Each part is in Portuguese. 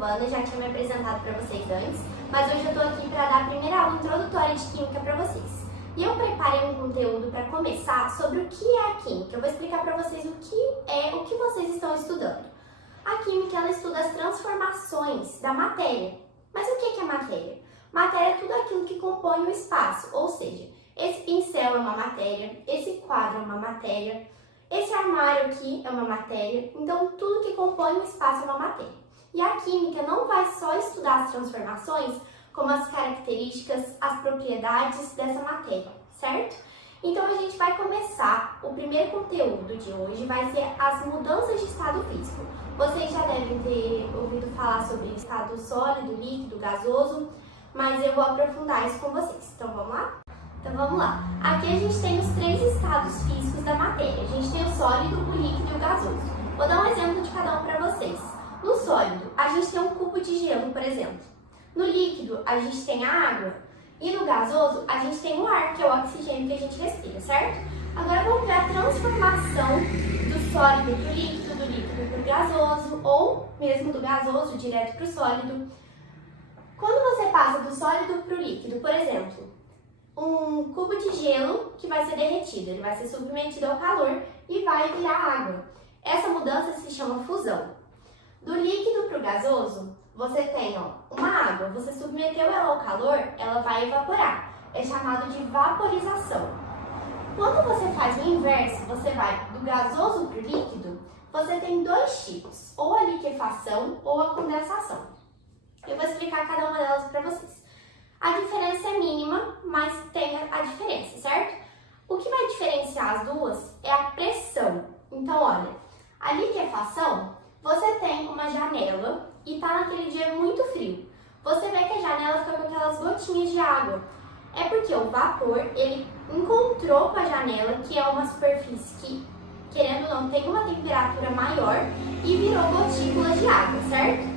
Giovana, já tinha me apresentado para vocês antes, mas hoje eu estou aqui para dar a primeira aula introdutória de Química para vocês. E eu preparei um conteúdo para começar sobre o que é a Química. Eu vou explicar para vocês o que vocês estão estudando. A Química, ela estuda as transformações da matéria. Mas o que é matéria? Matéria é tudo aquilo que compõe o espaço, ou seja, esse pincel é uma matéria, esse quadro é uma matéria, esse armário aqui é uma matéria, então tudo que compõe o espaço é uma matéria. E a Química não vai só estudar as transformações, como as características, as propriedades dessa matéria, certo? Então a gente vai começar, o primeiro conteúdo de hoje vai ser as mudanças de estado físico. Vocês já devem ter ouvido falar sobre estado sólido, líquido, gasoso, mas eu vou aprofundar isso com vocês. Então vamos lá? Então vamos lá. Aqui a gente tem os três estados físicos da matéria. A gente tem o sólido, o líquido e o gasoso. Vou dar um exemplo de cada um para vocês. No sólido, a gente tem um cubo de gelo, por exemplo. No líquido, a gente tem a água. E no gasoso, a gente tem o ar, que é o oxigênio que a gente respira, certo? Agora vamos ver a transformação do sólido para o líquido, do líquido para o gasoso, ou mesmo do gasoso direto para o sólido. Quando você passa do sólido para o líquido, por exemplo, um cubo de gelo que vai ser derretido, ele vai ser submetido ao calor e vai virar água. Essa mudança se chama fusão. Do líquido para o gasoso, você tem uma água, você submeteu ela ao calor, ela vai evaporar. É chamado de vaporização. Quando você faz o inverso, você vai do gasoso para o líquido, você tem dois tipos, ou a liquefação ou a condensação. Eu vou explicar cada uma delas para vocês. A diferença é mínima, mas tem a diferença, certo? O que vai diferenciar as duas é a pressão. Então, olha, a liquefação, você tem uma janela e tá naquele dia muito frio. Você vê que a janela fica com aquelas gotinhas de água. É porque o vapor, ele encontrou com a janela, que é uma superfície que, querendo ou não, tem uma temperatura maior e virou gotículas de água, certo?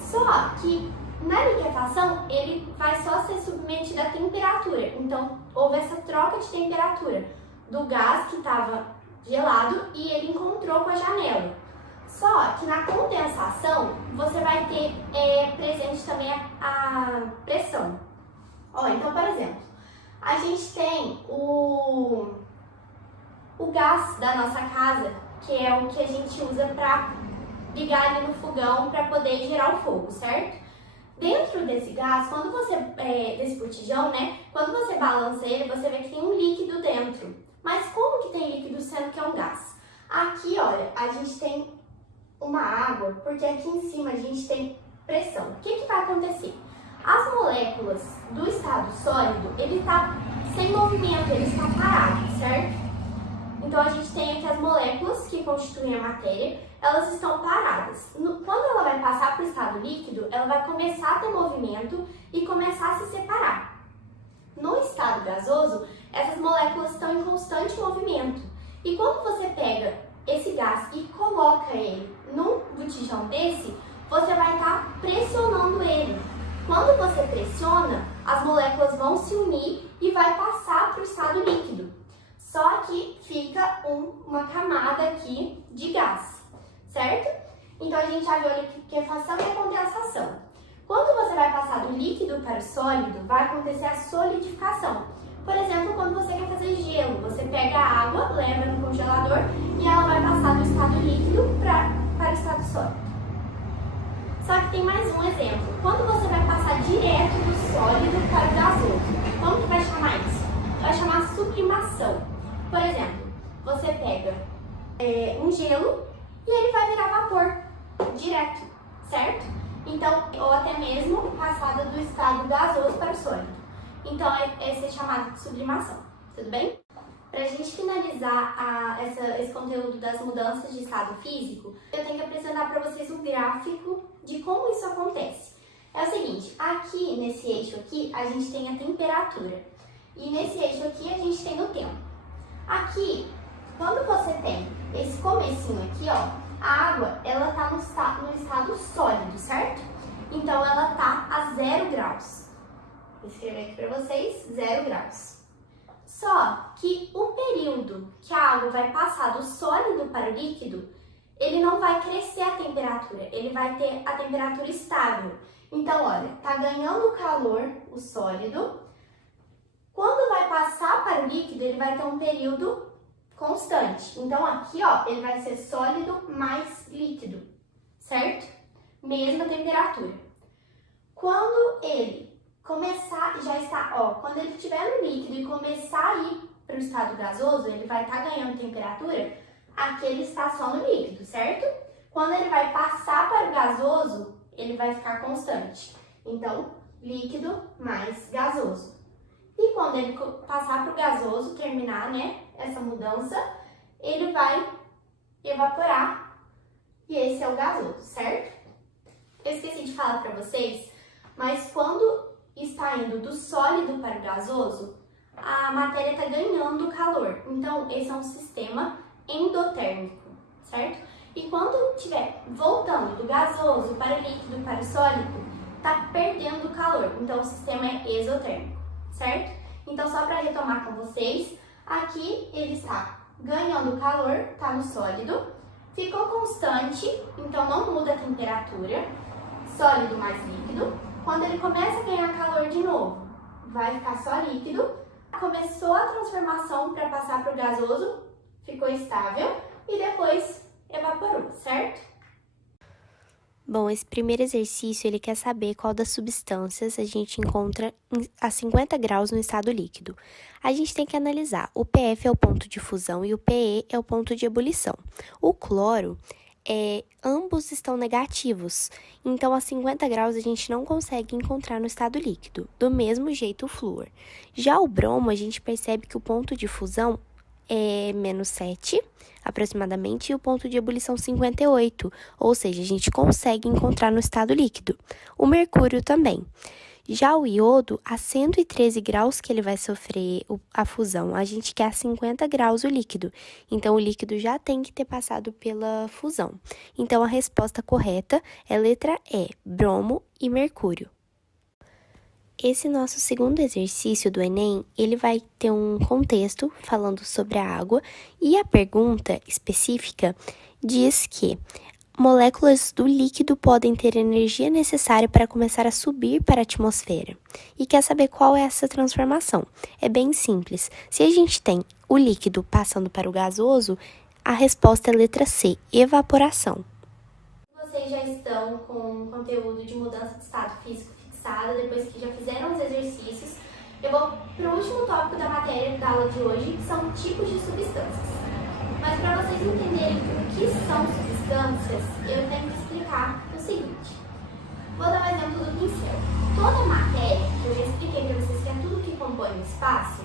Só que na liquefação, ele vai só ser submetido à temperatura. Então, houve essa troca de temperatura do gás que estava gelado e ele encontrou com a janela. Só que na condensação, você vai ter presente também a pressão. Então, por exemplo, a gente tem o gás da nossa casa, que é o que a gente usa para ligar ali no fogão para poder gerar o fogo, certo? Dentro desse gás, quando você, desse botijão, né? Quando você balança ele, você vê que tem um líquido dentro. Mas como que tem líquido sendo que é um gás? Aqui, olha, a gente tem uma água, porque aqui em cima a gente tem pressão. O que vai acontecer? As moléculas do estado sólido, ele está sem movimento, ele está parado, certo? Então a gente tem aqui as moléculas que constituem a matéria, elas estão paradas. Quando ela vai passar para o estado líquido, ela vai começar a ter movimento e começar a se separar. No estado gasoso, essas moléculas estão em constante movimento. E quando você pega esse gás e coloca ele num botijão desse, você vai estar pressionando ele. Quando você pressiona, as moléculas vão se unir e vai passar para o estado líquido. Só que fica uma camada aqui de gás, certo? Então a gente já viu a liquefação e a condensação. Quando você vai passar do líquido para o sólido, vai acontecer a solidificação. Por exemplo, quando você quer fazer gelo, você pega a água, leva no congelador e ela vai passar do estado líquido para o estado sólido. Só que tem mais um exemplo. Quando você vai passar direto do sólido para o gasoso, como que vai chamar isso? Vai chamar sublimação. Por exemplo, você pega um gelo e ele vai virar vapor direto, certo? Então, ou até mesmo passada do estado gasoso para o sólido. Então, esse é chamado de sublimação, tudo bem? Para a gente finalizar esse conteúdo das mudanças de estado físico, eu tenho que apresentar para vocês um gráfico de como isso acontece. É o seguinte, aqui nesse eixo aqui, a gente tem a temperatura. E nesse eixo aqui, a gente tem o tempo. Aqui, quando você tem esse comecinho aqui, a água, ela tá no estado sólido, certo? Então, ela tá a 0 graus. Vou escrever aqui para vocês, 0 graus. Só que o período que a água vai passar do sólido para o líquido, ele não vai crescer a temperatura, ele vai ter a temperatura estável. Então, olha, tá ganhando calor o sólido. Quando vai passar para o líquido, ele vai ter um período constante. Então, aqui, ó, ele vai ser sólido mais líquido, certo? Mesma temperatura. Quando ele começar, já está, ó, quando ele estiver no líquido e começar a ir para o estado gasoso, ele vai estar ganhando temperatura, aqui ele está só no líquido, certo? Quando ele vai passar para o gasoso, ele vai ficar constante. Então, líquido mais gasoso. E quando ele passar para o gasoso, terminar, né, essa mudança, ele vai evaporar e esse é o gasoso, certo? Eu esqueci de falar para vocês, mas quando está indo do sólido para o gasoso, a matéria está ganhando calor. Então, esse é um sistema endotérmico, certo? E quando estiver voltando do gasoso para o líquido para o sólido, está perdendo calor. Então, o sistema é exotérmico, certo? Então, só para retomar com vocês, aqui ele está ganhando calor, está no sólido, ficou constante, então não muda a temperatura, sólido mais líquido. Quando ele começa a ganhar calor de novo, vai ficar só líquido. Começou a transformação para passar para o gasoso, ficou estável e depois evaporou, certo? Bom, esse primeiro exercício, ele quer saber qual das substâncias a gente encontra a 50 graus no estado líquido. A gente tem que analisar, o PF é o ponto de fusão e o PE é o ponto de ebulição. O cloro, ambos estão negativos, então a 50 graus a gente não consegue encontrar no estado líquido, do mesmo jeito o flúor. Já o bromo, a gente percebe que o ponto de fusão é menos 7, aproximadamente, e o ponto de ebulição 58, ou seja, a gente consegue encontrar no estado líquido. O mercúrio também. Já o iodo, a 113 graus que ele vai sofrer a fusão, a gente quer a 50 graus o líquido. Então, o líquido já tem que ter passado pela fusão. Então, a resposta correta é letra E, bromo e mercúrio. Esse nosso segundo exercício do Enem, ele vai ter um contexto falando sobre a água e a pergunta específica diz que moléculas do líquido podem ter energia necessária para começar a subir para a atmosfera. E quer saber qual é essa transformação? É bem simples. Se a gente tem o líquido passando para o gasoso, a resposta é letra C, evaporação. Vocês já estão com conteúdo de mudança de estado físico fixado, depois que já fizeram os exercícios, eu vou para o último tópico da matéria da aula de hoje, que são tipos de substâncias. Mas para vocês entenderem o que são substâncias, eu tenho que explicar o seguinte. Vou dar um exemplo do pincel. Toda matéria, que eu já expliquei para vocês que é tudo que compõe o espaço,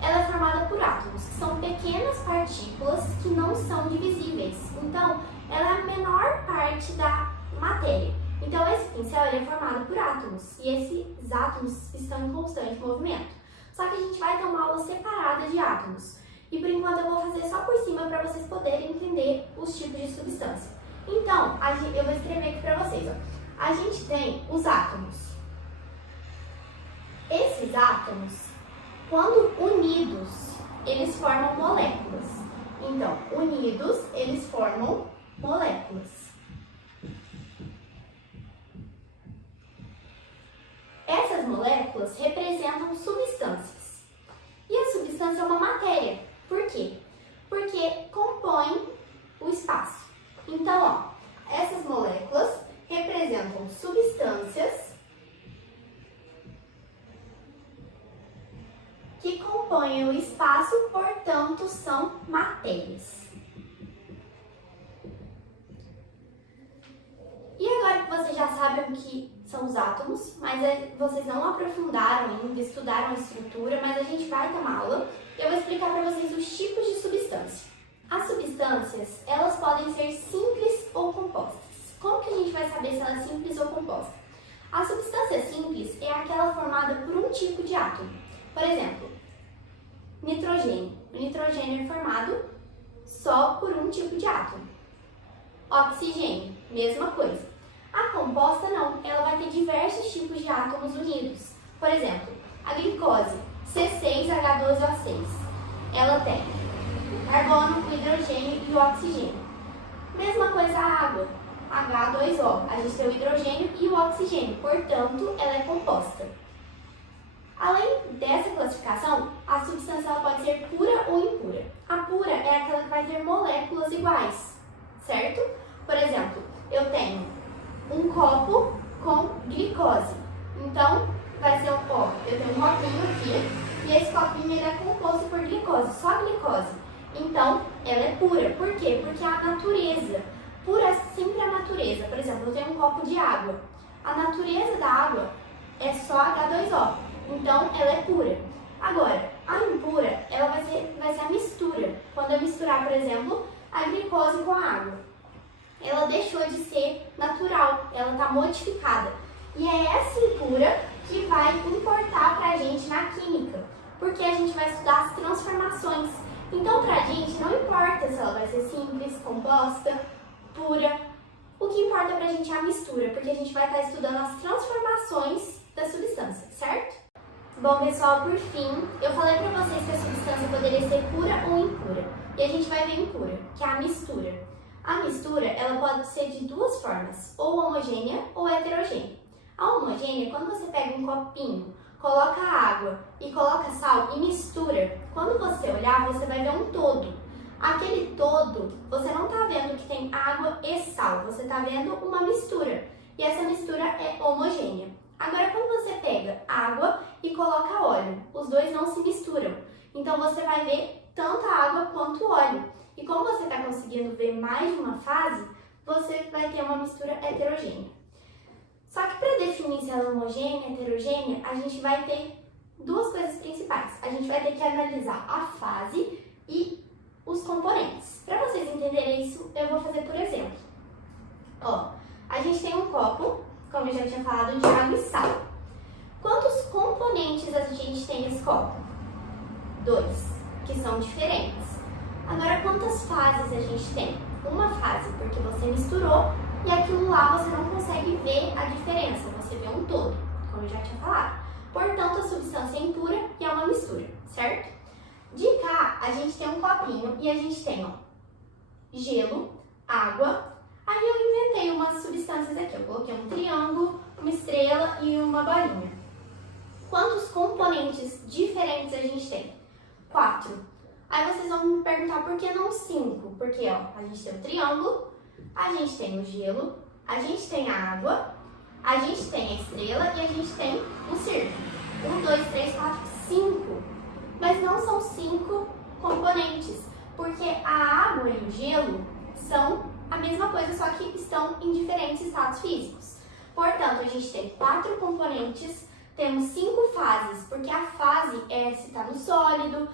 ela é formada por átomos, que são pequenas partículas que não são divisíveis. Então, ela é a menor parte da matéria. Então, esse pincel ele é formado por átomos, e esses átomos estão em constante movimento. Só que a gente vai ter uma aula separada de átomos. E por enquanto eu vou fazer só por cima para vocês poderem entender os tipos de substância. Então, eu vou escrever aqui para vocês. Ó. A gente tem os átomos. Esses átomos, quando unidos, eles formam moléculas. Então, unidos, eles formam moléculas. Essas moléculas representam substâncias. E a substância é uma matéria. Por quê? Porque compõe o espaço. Então, ó, essas moléculas representam substâncias que compõem o espaço, portanto, são matérias. E agora que vocês já sabem o que são os átomos, mas vocês não aprofundaram ainda, estudaram a estrutura, mas a gente vai ter uma aula. Eu vou explicar para vocês os tipos de substância. As substâncias, elas podem ser simples ou compostas. Como que a gente vai saber se ela é simples ou composta? A substância simples é aquela formada por um tipo de átomo. Por exemplo, nitrogênio. O nitrogênio é formado só por um tipo de átomo. Oxigênio, mesma coisa. A composta não, ela vai ter diversos tipos de átomos unidos. Por exemplo, a glicose, C6H12O6. Ela tem o carbono, o hidrogênio e o oxigênio. Mesma coisa a água, H2O. A gente tem o hidrogênio e o oxigênio, portanto, ela é composta. Além dessa classificação, a substância ela pode ser pura ou impura. A pura é aquela que vai ter moléculas iguais, certo? Por exemplo, eu tenho um copo com glicose. Então, vai ser eu tenho um copinho aqui, e esse copinho ele é composto por glicose, só glicose. Então, ela é pura. Por quê? Porque a natureza, pura é sempre a natureza. Por exemplo, eu tenho um copo de água. A natureza da água é só H2O. Então, ela é pura. Agora, a impura, ela vai ser a mistura. Quando eu misturar, por exemplo, a glicose com a água. Ela deixou de ser natural, ela está modificada. E é essa impura que vai importar para a gente na química, porque a gente vai estudar as transformações. Então, para a gente, não importa se ela vai ser simples, composta, pura. O que importa para a gente é a mistura, porque a gente vai estar estudando as transformações da substância, certo? Bom, pessoal, por fim, eu falei para vocês que a substância poderia ser pura ou impura. E a gente vai ver impura, que é a mistura. A mistura, ela pode ser de duas formas, ou homogênea ou heterogênea. A homogênea, quando você pega um copinho, coloca água e coloca sal e mistura, quando você olhar, você vai ver um todo. Aquele todo, você não está vendo que tem água e sal, você está vendo uma mistura. E essa mistura é homogênea. Agora, quando você pega água e coloca óleo, os dois não se misturam. Então, você vai ver tanto a água quanto o óleo. E como você está conseguindo ver mais de uma fase, você vai ter uma mistura heterogênea. Só que para definir se ela é homogênea, heterogênea, a gente vai ter duas coisas principais. A gente vai ter que analisar a fase e os componentes. Para vocês entenderem isso, eu vou fazer por exemplo. A gente tem um copo, como eu já tinha falado, de água e sal. Quantos componentes a gente tem nesse copo? 2, que são diferentes. Agora, quantas fases a gente tem? Uma fase, porque você misturou e aquilo lá você não consegue ver a diferença, você vê um todo, como eu já tinha falado. Portanto, a substância é impura e é uma mistura, certo? De cá, a gente tem um copinho e a gente tem gelo, água. Aí eu inventei umas substâncias aqui, eu coloquei um triângulo, uma estrela e uma bolinha. Quantos componentes diferentes a gente tem? 4. Aí vocês vão me perguntar por que não 5? Porque a gente tem o triângulo, a gente tem o gelo, a gente tem a água, a gente tem a estrela e a gente tem o círculo. 1, 2, 3, 4, 5. Mas não são 5 componentes, porque a água e o gelo são a mesma coisa, só que estão em diferentes estados físicos. Portanto, a gente tem 4 componentes, temos 5 fases, porque a fase é se está no sólido,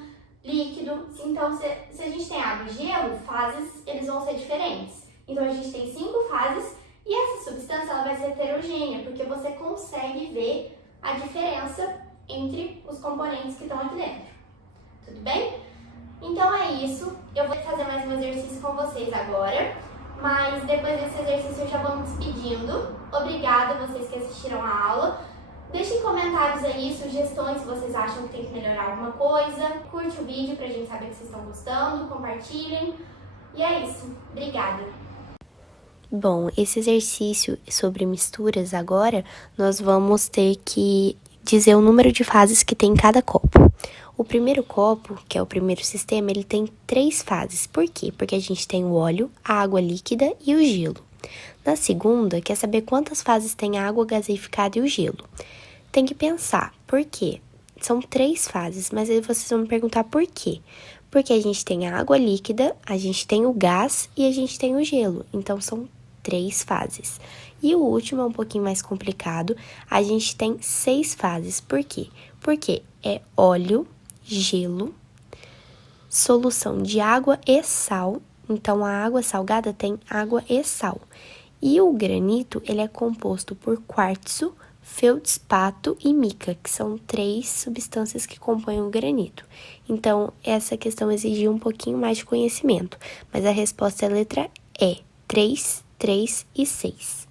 líquido. Então, se a gente tem água e gelo, fases eles vão ser diferentes. Então, a gente tem 5 fases e essa substância ela vai ser heterogênea, porque você consegue ver a diferença entre os componentes que estão aqui dentro. Tudo bem? Então é isso. Eu vou fazer mais um exercício com vocês agora, mas depois desse exercício eu já vou me despedindo. Obrigada a vocês que assistiram a aula. Deixem comentários aí, sugestões se vocês acham que tem que melhorar alguma coisa. Curte o vídeo pra gente saber que vocês estão gostando, compartilhem. E é isso. Obrigada! Bom, esse exercício sobre misturas agora, nós vamos ter que dizer o número de fases que tem em cada copo. O primeiro copo, que é o primeiro sistema, ele tem 3 fases. Por quê? Porque a gente tem o óleo, a água líquida e o gelo. Na segunda, quer saber quantas fases tem a água gaseificada e o gelo. Tem que pensar, por quê? São 3 fases, mas aí vocês vão me perguntar por quê. Porque a gente tem a água líquida, a gente tem o gás e a gente tem o gelo. Então, são 3 fases. E o último é um pouquinho mais complicado, a gente tem 6 fases. Por quê? Porque é óleo, gelo, solução de água e sal. Então, a água salgada tem água e sal. E o granito, ele é composto por quartzo, feldspato e mica, que são 3 substâncias que compõem o granito. Então, essa questão exigiu um pouquinho mais de conhecimento, mas a resposta é a letra E, 3, 3 e 6.